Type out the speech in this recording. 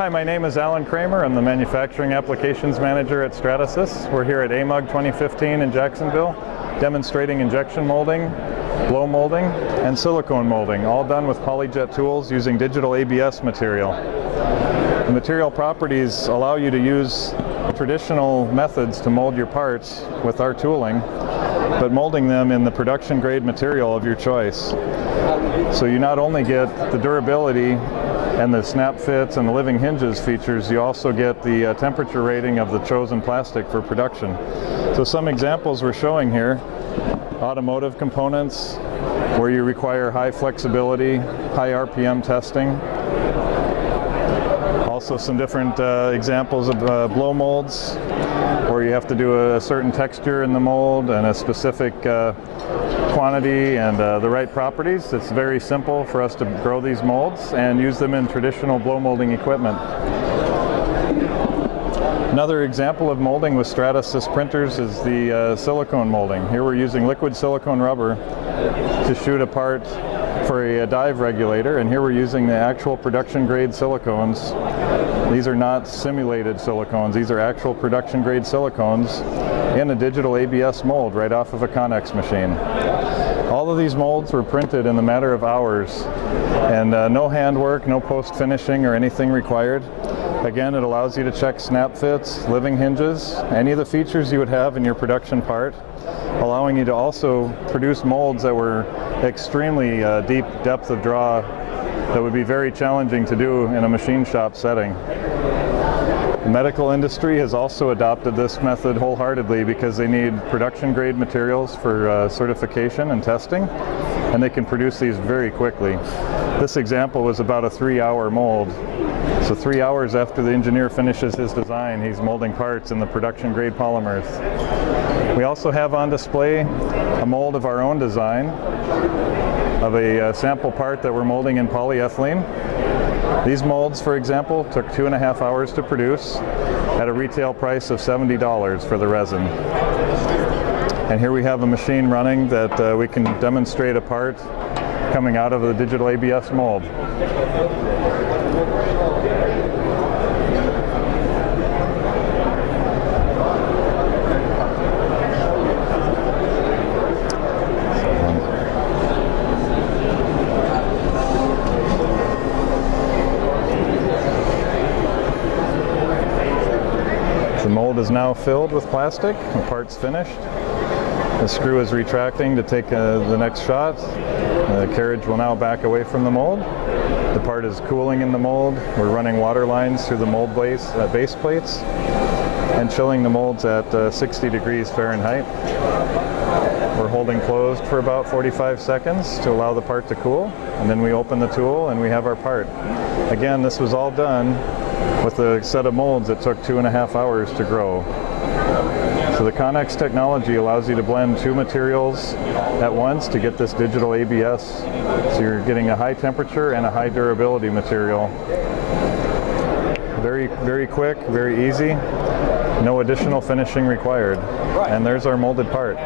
Hi, my name is Alan Kramer. I'm the Manufacturing Applications Manager at Stratasys. We're here at AMUG 2015 in Jacksonville, demonstrating injection molding, blow molding, and silicone molding, all done with PolyJet tools using digital ABS material. The material properties allow you to use traditional methods to mold your parts with our tooling, but molding them in the production grade material of your choice. So you not only get the durability and the snap fits and the living hinges features, you also get the temperature rating of the chosen plastic for production. So some examples we're showing here: automotive components where you require high flexibility, high RPM testing. Also some different examples of blow molds where you have to do a certain texture in the mold and a specific quantity and the right properties. It's very simple for us to grow these molds and use them in traditional blow molding equipment. Another example of molding with Stratasys printers is the silicone molding. Here we're using liquid silicone rubber to shoot a part for a dive regulator, and here we're using the actual production grade silicones. These are not simulated silicones, these are actual production grade silicones in a digital ABS mold right off of a Connex machine. All of these molds were printed in a matter of hours, and no handwork, no post finishing or anything required. Again, it allows you to check snap fits, living hinges, any of the features you would have in your production part, allowing you to also produce molds that were extremely deep depth of draw that would be very challenging to do in a machine shop setting. The medical industry has also adopted this method wholeheartedly because they need production grade materials for certification and testing, and they can produce these very quickly. This example was about a 3-hour mold. So 3 hours after the engineer finishes his design, he's molding parts in the production grade polymers. We also have on display a mold of our own design of a sample part that we're molding in polyethylene. These molds, for example, took 2.5 hours to produce at a retail price of $70 for the resin. And here we have a machine running that we can demonstrate a part coming out of the digital ABS mold. The mold is now filled with plastic, the part's finished. The screw is retracting to take the next shot. The carriage will now back away from the mold. The part is cooling in the mold. We're running water lines through the mold base plates and chilling the molds at 60 degrees Fahrenheit. We're holding closed for about 45 seconds to allow the part to cool, and then we open the tool and we have our part. Again, this was all done with a set of molds that took 2.5 hours to grow. So the Connex technology allows you to blend two materials at once to get this digital ABS. So you're getting a high temperature and a high durability material. Very, very quick, very easy. No additional finishing required. And there's our molded part.